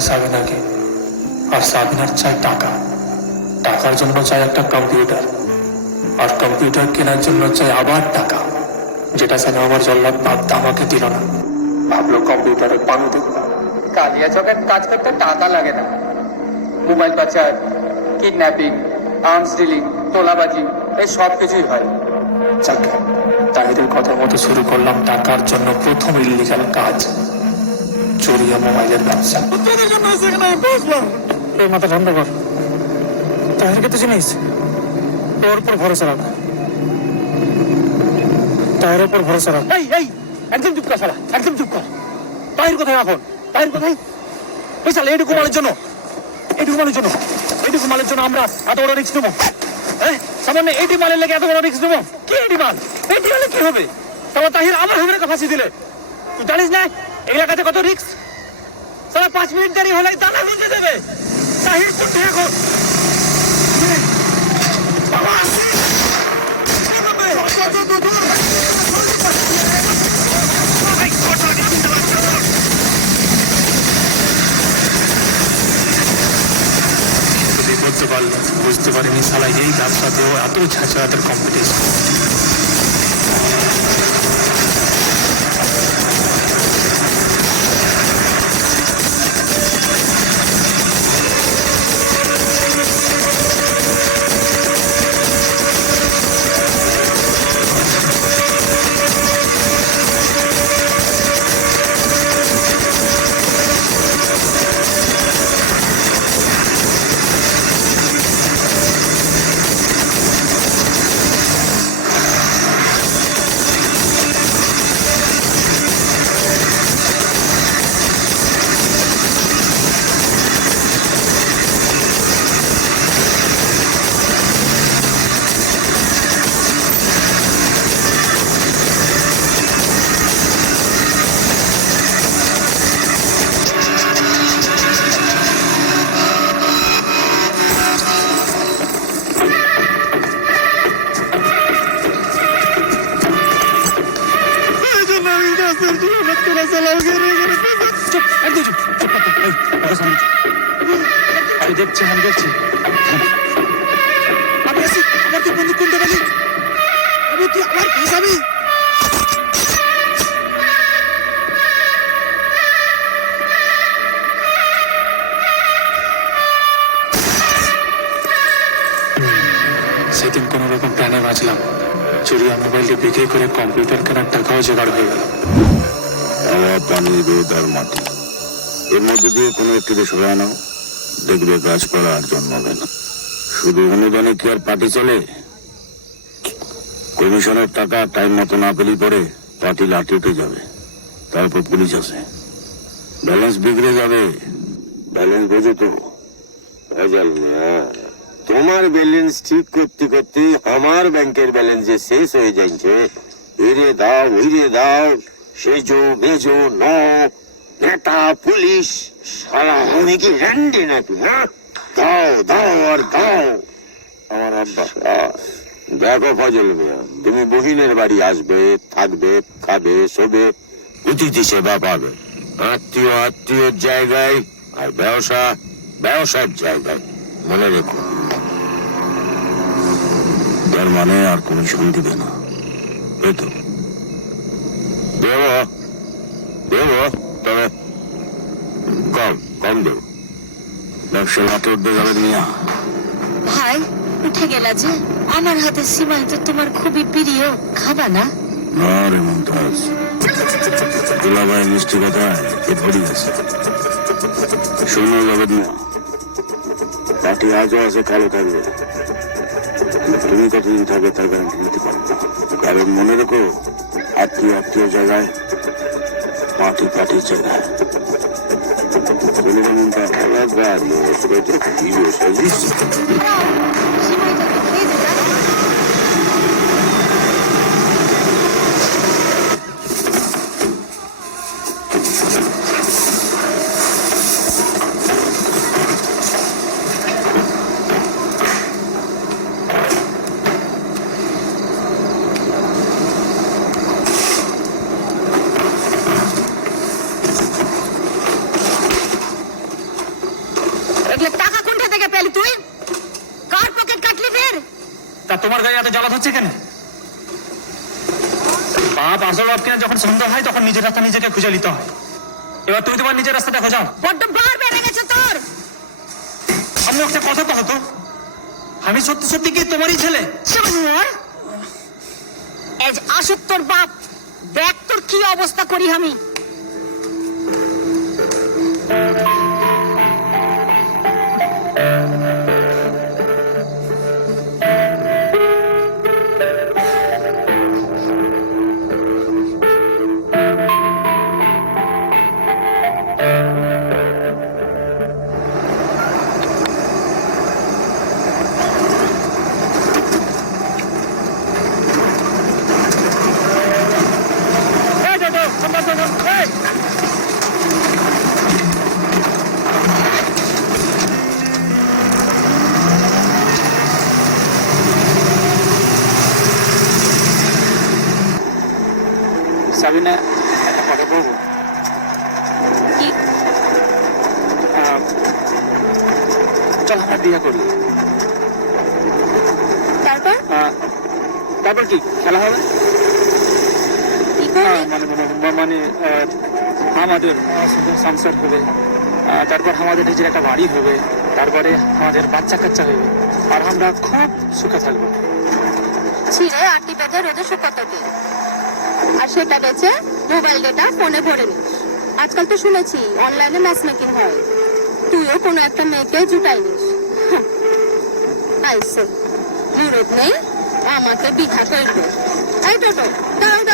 সাবিনাকে আর সাবিনার চাই টাকা। টাকার জন্য চাই একটা কম্পিউটার। আর কম্পিউটার কেনার জন্য চাই আবার টাকা। যেটা সানা আমার জল্লাদ বাপদা আমাকে দিল না। ভাবলো কম্পিউটারে পানু দেবো কালিয়া চকের কাজ করতে টাকা লাগে না। মোবাইল পাচার, কিডন্যাপিং, আর্মস ডিলিং, তোলাবাজি, এই সব কিছুই হয়। যাকে তাহিরের কথা মতো শুরু করলাম টাকার জন্য প্রথম ইলিগাল কাজ। চুরিয়া মোবাইলের ব্যবসা। এই মাথা ঠান্ডা কর। তাহিরকে তো চিনিস? ওর উপর ভরসা রাখ। তাহিরের উপর ভরসা রাখ। এই এই, একদম চুপ কর শালা, একদম চুপ কর। তাহির কোথায় এখন? তাহির কোথায়? ওই শালা, এইটুকু মালের জন্য। এইটুকু মালের জন্য। এইটুকু মালের জন্য আমরা এত বড় রিক্স নেব। হ্যাঁ? সামান্য এইটি মালের লেগে এত বড় রিক্স নেব। কি এইটি মাল? এইটি মালে কি হবে? তারপর তাহির আমার হবে না দিলে তুই জানিস না? এই এলাকাতে কত রিক্স সারা পাঁচ মিনিট দেরি হলে দানা গুনতে দেবে। তাহির কোথায় এখন বুঝতে পারিনি সালা, এই ব্যবসাতেও এত ছাঁচড়াতের কম্পিটিশন দেখছি আমি সেদিন কোনো রকম প্ল্যানে বাঁচলাম। চুরিয়া মোবাইলটি বিক্রি করে কম্পিউটার কেনার টাকাও জোগাড় হয়ে গেল। হাওয়া পানি রোদ আর মাটি। এর মধ্যে দিয়ে কোনো একটি দেশ হয়ে নাও দেখবে গাছপালা আর জন্মাবে না। শুধু অনুদানে কি আর পার্টি চলে? কমিশনের টাকা টাইম মতো না পেলেই পরে পার্টি লাঠি উঠে যাবে। তারপর পুলিশ আছে ব্যালেন্স বিগড়ে যাবে। ব্যালেন্স বোঝো তো। তোমার ব্যালেন্স ঠিক করতে করতে আমার ব্যাংকের ব্যালেন্স শেষ হয়ে যাচ্ছে এরে দাও ওইরে দাও। সেজো মেজো ন নেতা, পুলিশ সারা আমি কি হ্যান্ডে নাকি হ্যাঁ? দাও দাও আর দাও। আমার আব্বা দেখো ফজল মিয়া, তুমি বহিনের বাড়ি আসবে, থাকবে, খাবে, শোবে, অতিথি সেবা পাবে। আত্মীয়, আত্মীয়র জায়গায় আর ব্যবসা, ব্যবসার জায়গায়, মনে রেখো। তার মানে আর কমিশন দিবে না। এই তো দেব দেব তবে কম কম দেব ব্যবসা হাতে উঠবে যাবে মিয়া। ভাই উঠে গেলা যে। আমার হাতে সিমাই তো তোমার খুবই প্রিয়। খাবা না? না রে মমতাজ। দুলাভাই মিষ্টি কথায় এ ভরি আছে শোনো জগৎ মিয়া পার্টি আজও আছে কালো থাকবে। তুমি কতদিন থাকবে তার গ্যারান্টি নিতে পারব। কারণ মনে রেখো আত্মীয় আত্মীয় জায়গায় পার্টি পার্টির জায়গায়। তুমি যেমন তার খেলার গাছ হিরো সাজিস তা তোমার গায়ে এত জ্বালা হচ্ছে কেন? বাপ আসল বাপ কিনা যখন সন্দেহ হয় তখন নিজের রাস্তা নিজেকে খুঁজে নিতে হয়। এবার তুমি তোমার নিজের রাস্তাটা খোঁজাও। বড্ড বার বেড়ে গেছে তোর! আমি একটা কথা তো। হতো আমি সত্যি সত্যি কি তোমারই ছেলে? এই আসুক তোর বাপ দেখ তোর কি অবস্থা করি আমি। একটা কথা বলব চল আমরা বিয়ে করি তারপর তারপর কি খেলা হবে মানে আমাদের সংসার হবে তারপর আমাদের নিজের একটা বাড়ি হবে তারপরে আমাদের বাচ্চা কাচ্চা হবে আর আমরা খুব সুখে থাকব ছিঁড়ে আটটি বেঁধে রোদে শুকাতে আর সেটা বেচে মোবাইল ডেটা ফোনে ভরে নিস। আজকাল তো শুনেছি অনলাইনে ম্যাচ মেকিং হয়। তুইও কোনো একটা মেয়েকে জুটাই নিস। আইসে। বিরোধ নেই, আমাকে বিঘা করবে। এই টোটো দাঁড়াও।